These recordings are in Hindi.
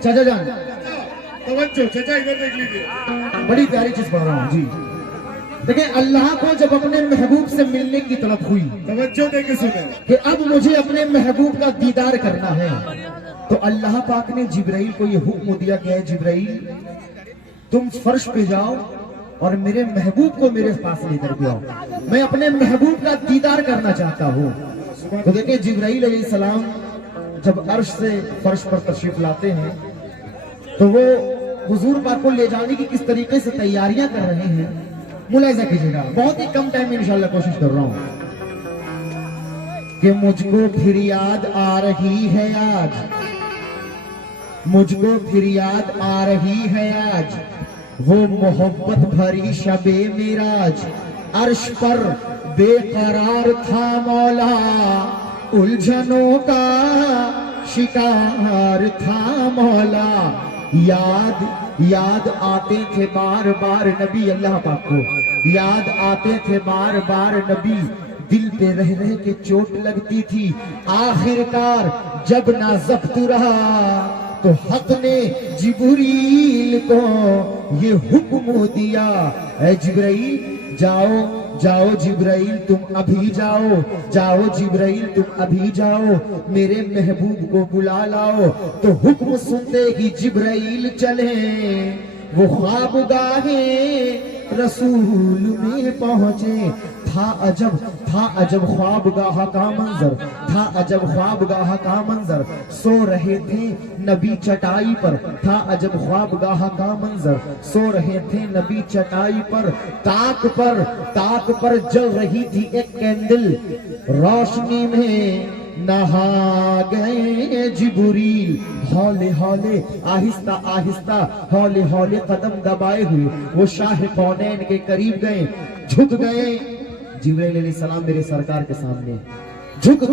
चाचा जान, तवज्जो चाचा, इधर देख लीजिए। बड़ी प्यारी चीज पढ़ रहा हूँ जी। देखिए, अल्लाह को जब अपने महबूब से मिलने की तलब हुई, तवज्जो दे के सुने, कि अब मुझे अपने महबूब का दीदार करना है, तो अल्लाह पाक ने जिब्राइल को यह हुक्म दिया कि है जिब्राइल, तुम फर्श पे जाओ और मेरे महबूब को मेरे पास लेकर के आओ, मैं अपने महबूब का दीदार करना चाहता हूँ। तो देखिए, जिब्राइल अलैहिस्सलाम जब अर्श से फर्श पर तशरीफ लाते हैं, तो वो हुजूर पाक को ले जाने की किस तरीके से तैयारियां कर रहे हैं, मुलाहिजा कीजिएगा। बहुत ही कम टाइम में इंशाल्लाह कोशिश कर रहा हूं कि मुझको फिर याद आ रही है आज, मुझको फिर याद आ रही है आज, वो मोहब्बत भरी शबे मिराज, अर्श पर बेकरार था मौला, उलझनों का शिकार था मौला। याद आते थे बार बार नबी, अल्लाह पाक को याद आते थे बार बार नबी, दिल पे रह रह के चोट लगती थी, आखिरकार जब ना जब्त रहा तो हक ने जिब्रील को ये हुक्म दिया, ऐ जिब्राइल जाओ जाओ जिब्राइल तुम अभी जाओ, जाओ जिब्राइल तुम अभी जाओ, मेरे महबूब को बुला लाओ। तो हुक्म सुनते ही जिब्राइल चले, वो ख्वाबगाहे रसूल में पहुंचे। था अजब ख्वाबगाह का मंजर, था अजब ख्वाबगाह का मंजर, सो रहे थे नबी चटाई पर, था अजब ख्वाबगाह का मंजर, सो रहे थे नबी चटाई पर। ताक पर जल रही थी एक कैंडल, रोशनी में नहा गए जिब्रील, हौले हौले आहिस्ता आहिस्ता हौले हौले कदम दबाए हुए वो शाह कौनैन के करीब गए, झुक गए। जिब्राइल अलैहिस्सलाम मेरे सरकार के सामने झुक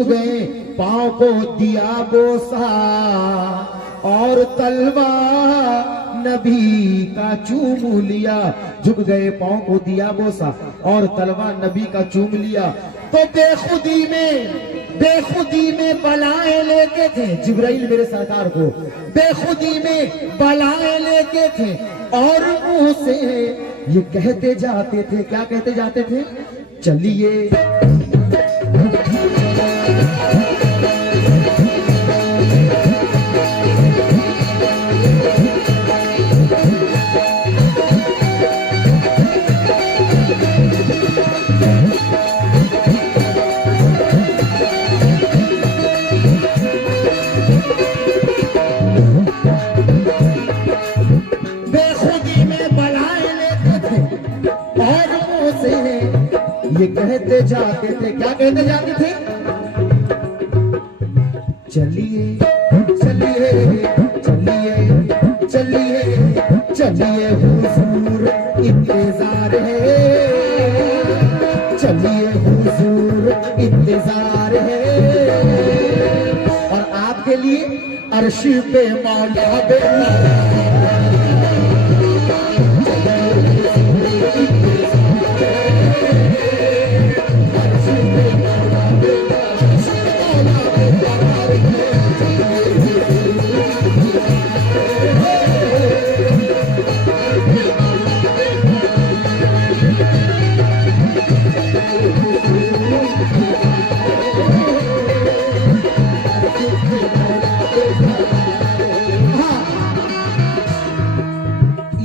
गए, पांव को दिया बोसा और तलवा नबी का चूम लिया। झुक गए, पांव को दिया बोसा और तलवा नबी का चूम लिया। तो बेखुदी में बलाएं लेके थे जिब्राइल मेरे सरकार को, बेखुदी में बलाएं लेके थे और मुंह से ये कहते जाते थे, क्या कहते जाते थे? चलिए ये कहते जाते थे, क्या कहते जाते थे? चलिए चलिए चलिए चलिए चलिए हुजूर इंतजार है, चलिए हुजूर इंतजार है। और आपके लिए अर्श पे मौला बेटा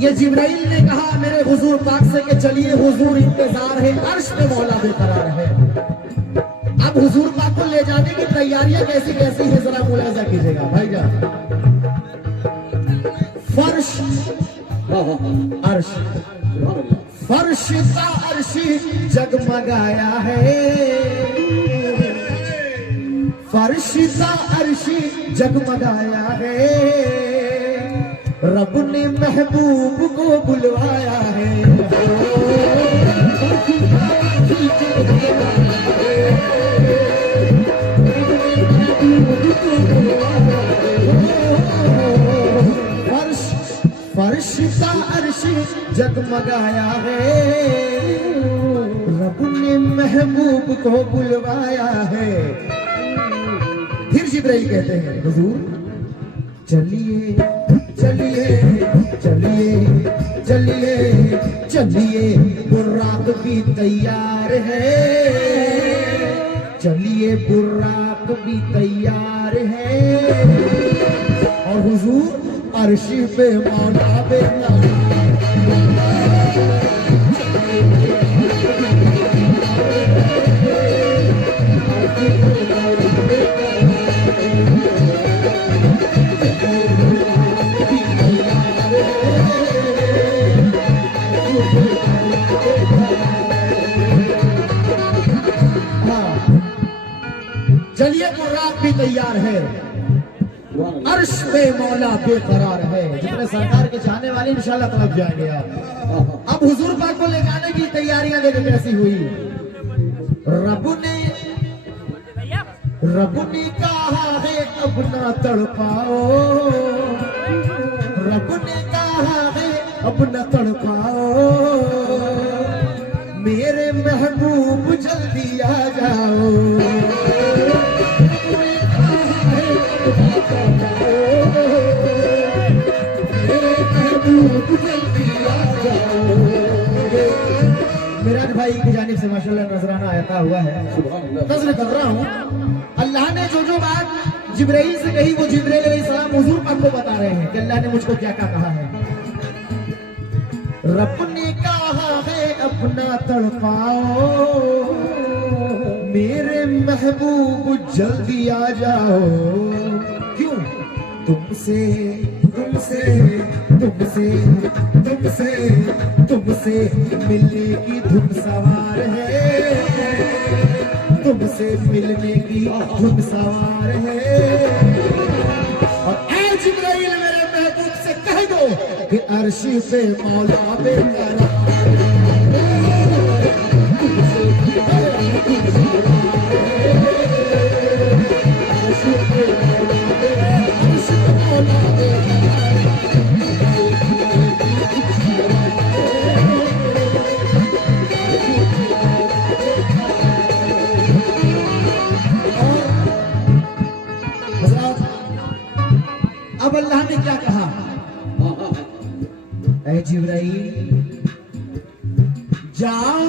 ये जिब्राइल ने कहा मेरे हुजूर पाक से कि चलिए हुजूर इंतजार है, अर्श पे मौला बेकरार है। अब हुजूर पाक को ले जाने की तैयारियां कैसी कैसी है जरा मुलाजा कीजिएगा भाईजान। फर्श अर्श, फर्श का अर्श जगमगाया है, फर्श का अर्श जगमगाया है, रब ने महबूब को बुलवाया है। फर्श का अर्श जगमगाया है, रब ने महबूब को बुलवाया है। फिर जिब्राइल कहते हैं हुजूर चलिए चलिए चलिए चलिए चलिए बुर्राक भी तैयार है, चलिए बुर्राक भी तैयार है। और हुजूर अर्शी पे मौला बेला चलिए बुर्राक भी तैयार है, अर्श पे मौला बेकरार है। जितने सरकार के चाहने वाले इंशाल्लाह तलब जाएंगे। अब हुजूर पाक को ले जाने की तैयारियां देखो कैसी हुई। रब ने कहा है अब ना तड़पाओ, रब ने कहा है अब न तड़पाओ, मेरे महबूब जल्दी आ जाओ। मिराज भाई की जानिब से माशाल्लाह नजराना आता हुआ है, नजर कर रहा हूँ। अल्लाह ने जो जो बात जिब्राइल से कही वो जिब्राइल अलैहिस्सलाम हुजूर पाक को बता रहे हैं कि अल्लाह ने मुझको क्या क्या कहा है। रब ने कहा है अपना तड़पाओ, मेरे महबूब जल्दी आ जाओ। क्यों? तुमसे तुमसे तुमसे तुमसे तुमसे मिलने की धुन सवार है, तुमसे मिलने की धुन सवार है। और ऐ जिब्राइल मेरे महबूब से कह दो कि अर्शी पे मौला बेकरार अब अल्लाह ने क्या कहा? ऐ जिब्राइल जाओ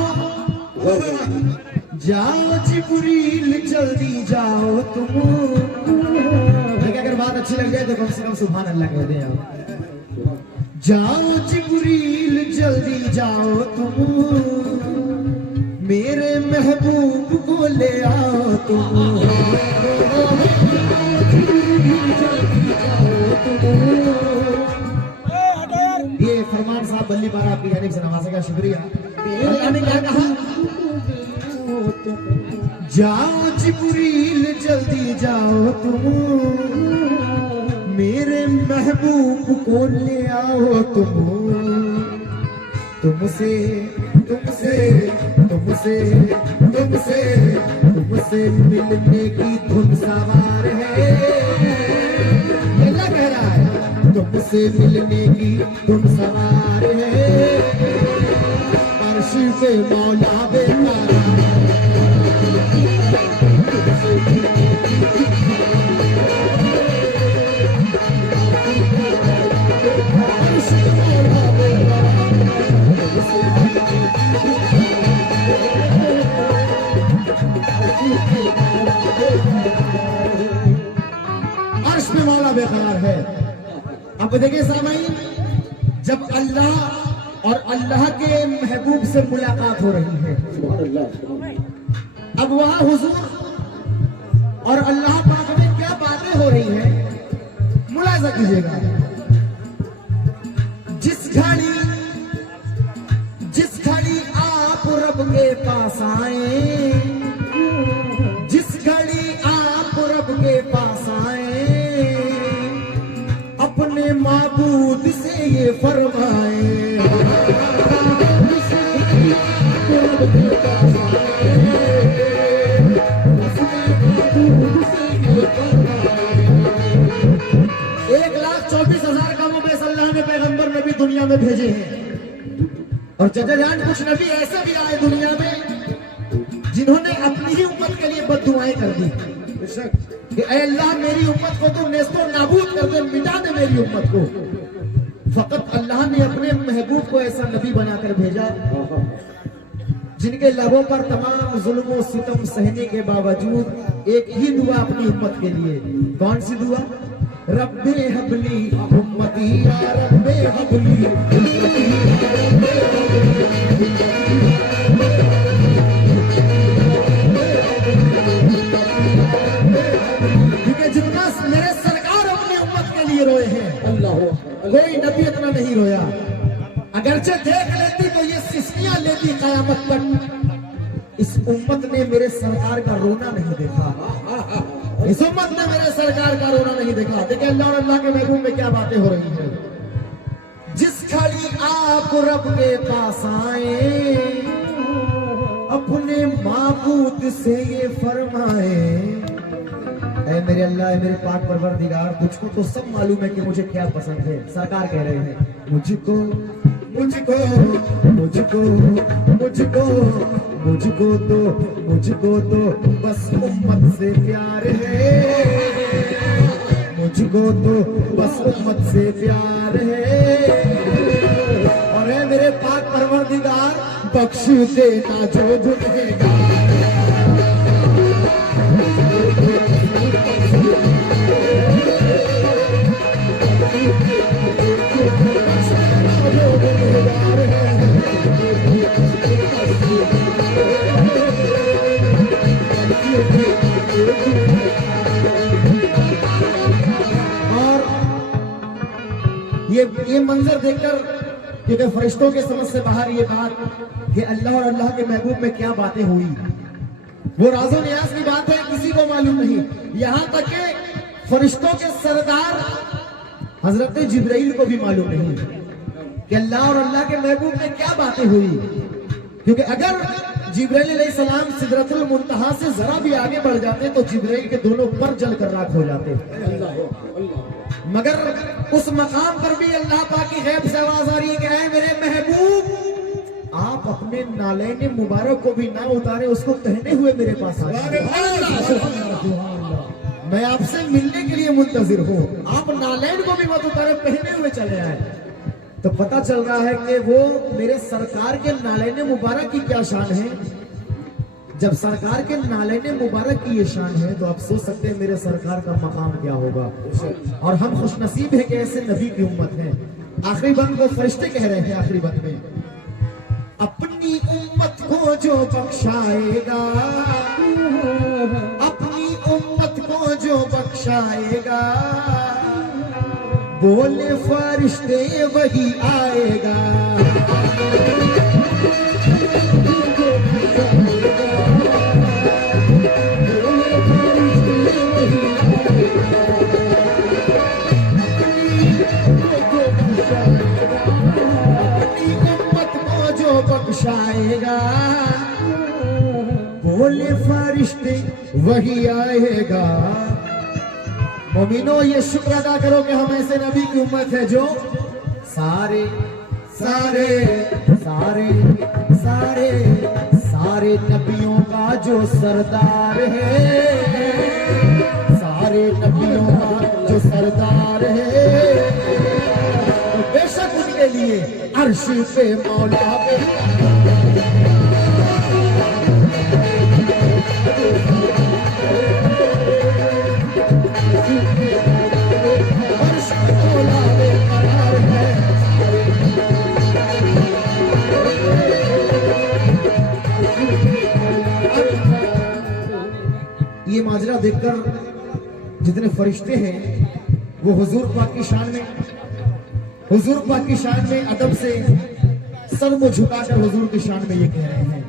जाओ जिब्रील जल्दी जाओ तुम। अगर बात अच्छी लग जाए तो कम से कम सुभान अल्लाह कह दे आप। जाओ जिब्रील जल्दी जाओ तुम, मेरे महबूब को ले आओ तुम। ये फरमान साहब बल्ली पारा आपकी जानिब से नवाज़े का शुक्रिया। अल्लाह ने क्या कहा? जाओ जिब्रील जल्दी जाओ तुम, मेरे महबूब को ले आओ तुम। तुमसे तुमसे तुमसे तुमसे तुमसे मिलने की धुन सवार है, अल्लाह कह रहा है तुमसे मिलने की धुन सवार है। अर्श पे मौला बेकरार अर्श पे मौला बेकरार है। अब देखिए सामाईन, जब अल्लाह और अल्लाह के महबूब से मुलाकात हो रही है, अब वहां हुजूर और अल्लाह पाक में क्या बातें हो रही है मुलाजा कीजिएगा। जिस घड़ी आप रब के पास आए, जिस घड़ी आप रब के पास आए, अपने माबूद से ये फरमाए। दुनिया में भेजे हैं और जजाजान कुछ नबी ऐसे भी आए दुनिया में जिन्होंने अपनी ही उम्मत के लिए बद्दुआएं कर दी। कि ऐ अल्लाह मेरी उम्मत को तो नेस्तो नाबूद कर दे, मिटा दे मेरी उम्मत को। फकत अल्लाह ने अपने महबूब को ऐसा नबी बनाकर भेजा जिनके लबों पर तमाम जुल्म और सितम सहने के बावजूद एक ही दुआ अपनी उम्मत के लिए। कौन सी दुआ? रब्बे हबली उम्मती या रब्बे हबली क्योंकि जितना मेरे सरकार अपनी उम्मत के लिए रोए हैं, अल्लाह कोई नबी इतना नहीं रोया। अगरचे देख लेती तो ये सिस्कियां लेती कयामत तक। इस उम्मत ने मेरे सरकार का रोना नहीं देखा, इस उम्मत ने मेरे सरकार का रोना नहीं देखा। देखिए अल्लाह और अल्लाह के महबूब में क्या बातें हो रही हैं। जिस घड़ी आप रब के पास आए, अपने माबूद से ये फरमाए, ऐ मेरे अल्लाह, ऐ मेरे पाक परवरदिगार, तुझको तो सब मालूम है कि मुझे क्या पसंद है। सरकार कह रहे हैं मुझको मुझको मुझको मुझको मुझको तो बस उम्मत से प्यार है, मुझको तो बस उम्मत से प्यार है। और है मेरे पाक परवरदिगार, बख्श देना जो गुनहगार। ये मंजर देखकर, क्योंकि फरिश्तों के समझ से बाहर ये बात कि अल्लाह और अल्लाह के महबूब में क्या बातें हुई, वो राज़ो नियाज़ की बात है, किसी को मालूम नहीं। यहां तक कि फरिश्तों के सरदार हजरत जिब्राइल को भी मालूम नहीं कि अल्लाह और अल्लाह के महबूब में क्या बातें हुई। क्योंकि अगर जिब्राइल अलैहिस्सलाम सिदरतुल मुंतहा से जरा भी आगे बढ़ जाते तो जिब्राइल के दोनों पर जलकर राख हो जाते। मगर उस मकाम पर भी अल्लाह पाक की गैब से आवाज आ रही है कि ऐ मेरे महबूब, आप अपने नालैने मुबारक को भी ना उतारे, उसको पहने हुए मेरे पास आए। मैं आपसे मिलने के लिए मुंतजिर हूँ, आप नालैन को भी मत उतारे, पहने हुए चले आए। तो पता चल रहा है कि वो मेरे सरकार के नालैने मुबारक की क्या शान है। जब सरकार के नालैने मुबारक की ये शान है तो आप सोच सकते हैं मेरे सरकार का मकाम क्या होगा। और हम खुशनसीब हैं कि ऐसे नबी की उम्मत है। आखिरी बंद को फरिश्ते कह रहे हैं, आखिरी बंद में, अपनी उम्मत को जो बख्शाएगा, अपनी उम्मत को जो बख्शाएगा, बोले फरिश्ते वही आएगा। बख्शाएगा, बोले फरिश्ते वही आएगा। मोमिनो, ये शुक्र अदा करो कि हम ऐसे नबी की उम्मत है जो सारे सारे सारे सारे सारे नबियों का जो सरदार है, सारे नबियों का जो सरदार है, तो बेशक उनके लिए अर्श पे मौला ये माजरा देखकर जितने फरिश्ते हैं वो हुजूर पाक की शान में, हुजूर पाक की शान में अदब से सर को झुकाकर हुजूर की शान में ये कह रहे हैं,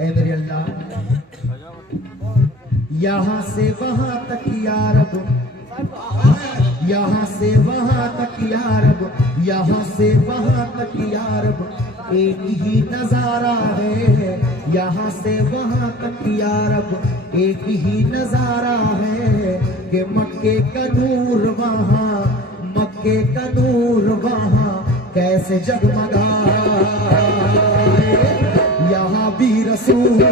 ऐ मेरे अल्लाह, यहाँ से वहां तक या रब, यहाँ से वहां तक या रब, यहाँ से वहां तक या रब, एक ही नजारा है। यहाँ से वहां तक या रब एक ही नजारा है कि मक्के का नूर वहां, मक्के का नूर वहां कैसे जगमगा, यहाँ भी रसूल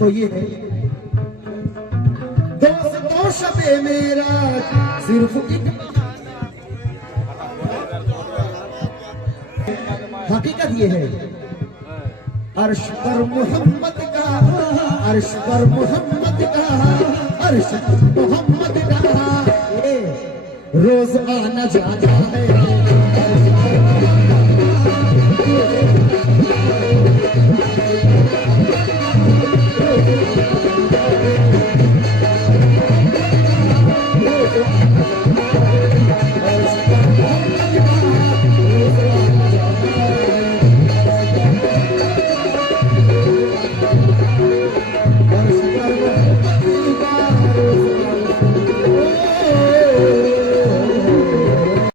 तो ये है दोस्तों शबे मेरा सिर्फ एक हकीकत ये है, अर्श पर मोहम्मद का, अर्श पर मोहम्मद का, अर्श पर मोहम्मद का रोज आना जाना है।